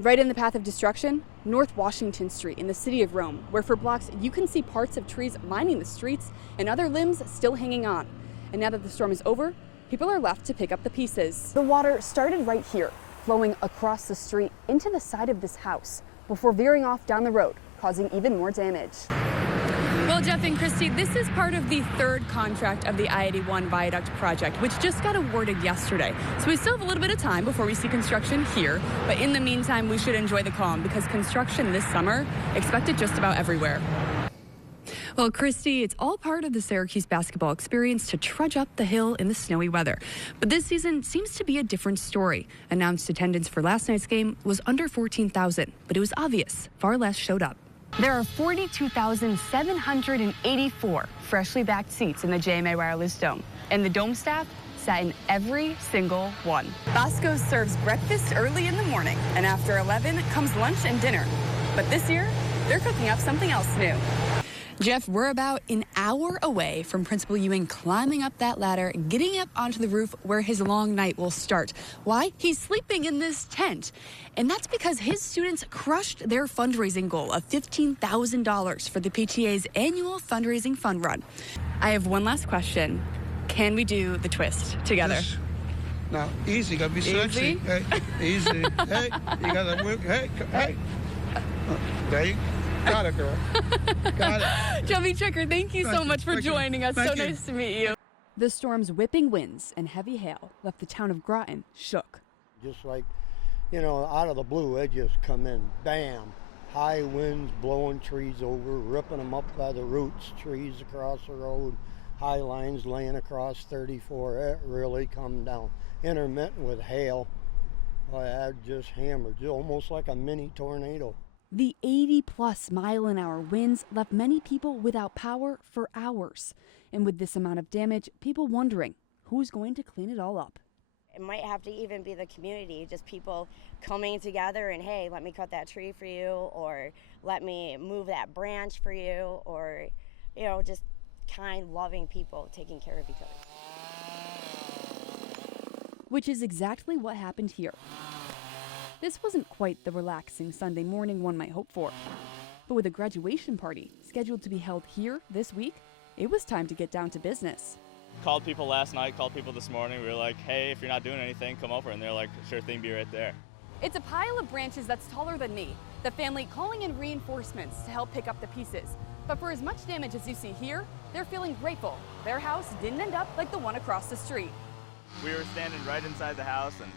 Right in the path of destruction, North Washington Street in the city of Rome, where for blocks you can see parts of trees lining the streets and other limbs still hanging on. And now that the storm is over, people are left to pick up the pieces. The water started right here, flowing across the street into the side of this house before veering off down the road, causing even more damage. Well, Jeff and Christy, this is part of the third contract of the I-81 viaduct project, which just got awarded yesterday. So we still have a little bit of time before we see construction here. But in the meantime, we should enjoy the calm because construction this summer expected just about everywhere. Well, Christy, it's all part of the Syracuse basketball experience to trudge up the hill in the snowy weather. But this season seems to be a different story. Announced attendance for last night's game was under 14,000, but it was obvious far less showed up. There are 42,784 freshly backed seats in the JMA Wireless Dome, and the Dome staff sat in every single one. Bosco's serves breakfast early in the morning, and after 11 comes lunch and dinner. But this year, they're cooking up something else new. Jeff, we're about an hour away from Principal Ewing climbing up that ladder, getting up onto the roof where his long night will start. Why? He's sleeping in this tent. And that's because his students crushed their fundraising goal of $15,000 for the PTA's annual fundraising fund run. I have one last question. Can we do the twist together? Yes. Now, easy. Gotta be sexy. Hey, easy. Hey, you gotta work. Hey, hey. There you go. Got it, girl. Got it. Chubby Tricker, thank you so much for joining us. So you. nice to meet you. The storm's whipping winds and heavy hail left the town of Groton shook. Just like, out of the blue, it just come in, bam. High winds blowing trees over, ripping them up by the roots, trees across the road, high lines laying across 34. It really come down. Intermittent with hail. It just hammered, almost like a mini tornado. The 80-plus mile-an-hour winds left many people without power for hours. And with this amount of damage, people wondering who's going to clean it all up. It might have to even be the community, just people coming together and, hey, let me cut that tree for you, or let me move that branch for you, or, just kind, loving people taking care of each other. Which is exactly what happened here. This wasn't quite the relaxing Sunday morning one might hope for. But with a graduation party scheduled to be held here this week, it was time to get down to business. Called people last night, called people this morning. We were like, hey, if you're not doing anything, come over. And they're like, sure thing, be right there. It's a pile of branches that's taller than me. The family calling in reinforcements to help pick up the pieces. But for as much damage as you see here, they're feeling grateful their house didn't end up like the one across the street. We were standing right inside the house and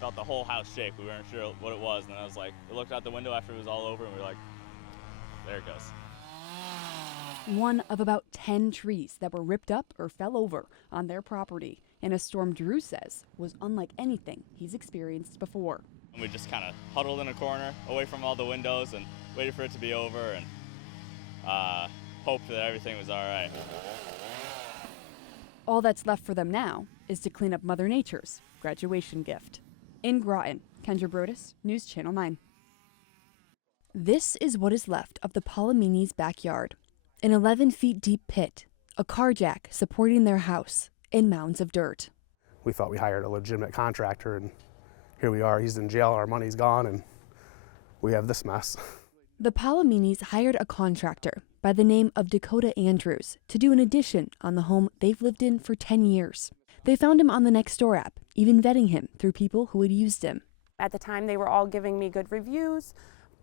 felt the whole house shake. We weren't sure what it was, and then I was like, we looked out the window after it was all over, and we were like, there it goes. One of about 10 trees that were ripped up or fell over on their property in a storm Drew says was unlike anything he's experienced before. And we just kind of huddled in a corner away from all the windows and waited for it to be over and hoped that everything was all right. All that's left for them now is to clean up Mother Nature's graduation gift. In Groton, Kendra Broddus, News Channel 9. This is what is left of the Palomini's backyard. An 11-feet-deep pit, a car jack supporting their house, and mounds of dirt. We thought we hired a legitimate contractor, and here we are. He's in jail, our money's gone, and we have this mess. The Palominis hired a contractor by the name of Dakota Andrews to do an addition on the home they've lived in for 10 years. They found him on the Nextdoor app, even vetting him through people who had used him. At the time, they were all giving me good reviews,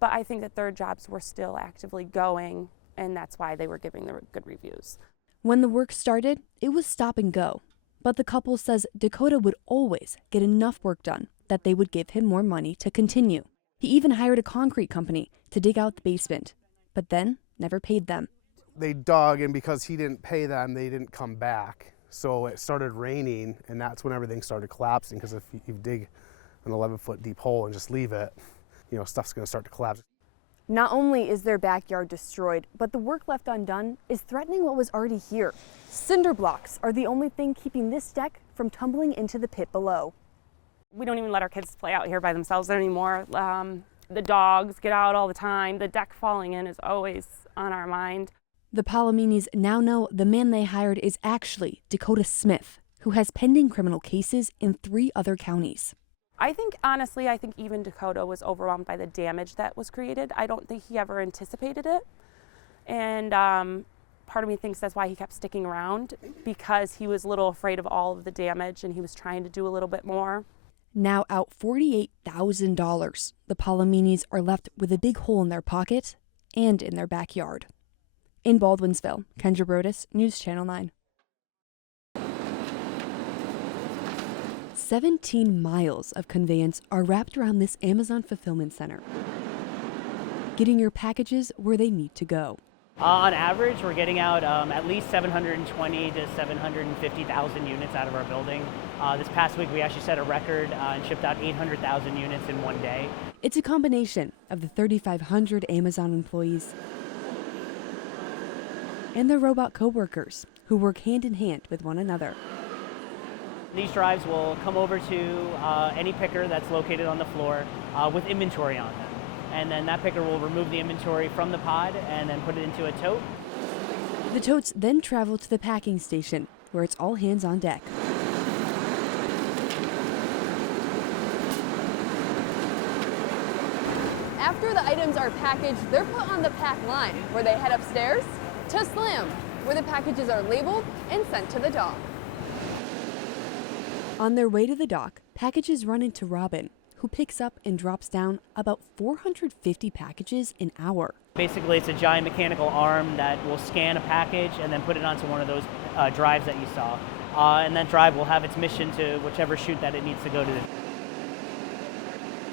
but I think that their jobs were still actively going, and that's why they were giving the good reviews. When the work started, it was stop and go. But the couple says Dakota would always get enough work done that they would give him more money to continue. He even hired a concrete company to dig out the basement, but then never paid them. They dug, and because he didn't pay them, they didn't come back. So it started raining, and that's when everything started collapsing, because if you dig an 11-foot deep hole and just leave it, stuff's going to start to collapse. Not only is their backyard destroyed, but the work left undone is threatening what was already here. Cinder blocks are the only thing keeping this deck from tumbling into the pit below. We don't even let our kids play out here by themselves anymore. The dogs get out all the time. The deck falling in is always on our mind. The Palominis now know the man they hired is actually Dakota Smith, who has pending criminal cases in 3 other counties. I think even Dakota was overwhelmed by the damage that was created. I don't think he ever anticipated it. And part of me thinks that's why he kept sticking around, because he was a little afraid of all of the damage and he was trying to do a little bit more. Now out $48,000, the Palaminis are left with a big hole in their pocket and in their backyard. In Baldwinsville, Kendra Broddus, News Channel 9. 17 miles of conveyance are wrapped around this Amazon fulfillment center, getting your packages where they need to go. On average, we're getting out at least 720 to 750,000 units out of our building. This past week, we actually set a record and shipped out 800,000 units in one day. It's a combination of the 3,500 Amazon employees and their robot coworkers who work hand in hand with one another. These drives will come over to any picker that's located on the floor with inventory on them. And then that picker will remove the inventory from the pod and then put it into a tote. The totes then travel to the packing station, where it's all hands on deck. After the items are packaged, they're put on the pack line, where they head upstairs to Slam, where the packages are labeled and sent to the dock. On their way to the dock, packages run into Robin, who picks up and drops down about 450 packages an hour. Basically, it's a giant mechanical arm that will scan a package and then put it onto one of those drives that you saw. And that drive will have its mission to whichever chute that it needs to go to.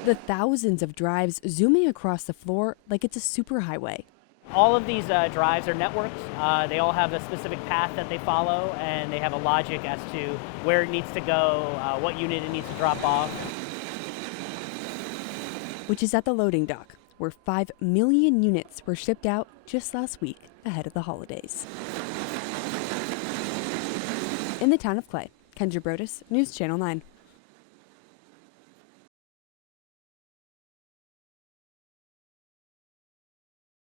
The thousands of drives zooming across the floor like it's a superhighway. All of these drives are networked. They all have a specific path that they follow, and they have a logic as to where it needs to go, what unit it needs to drop off. Which is at the loading dock, where 5 million units were shipped out just last week ahead of the holidays. In the town of Clay, Kendra Broddus, News Channel 9.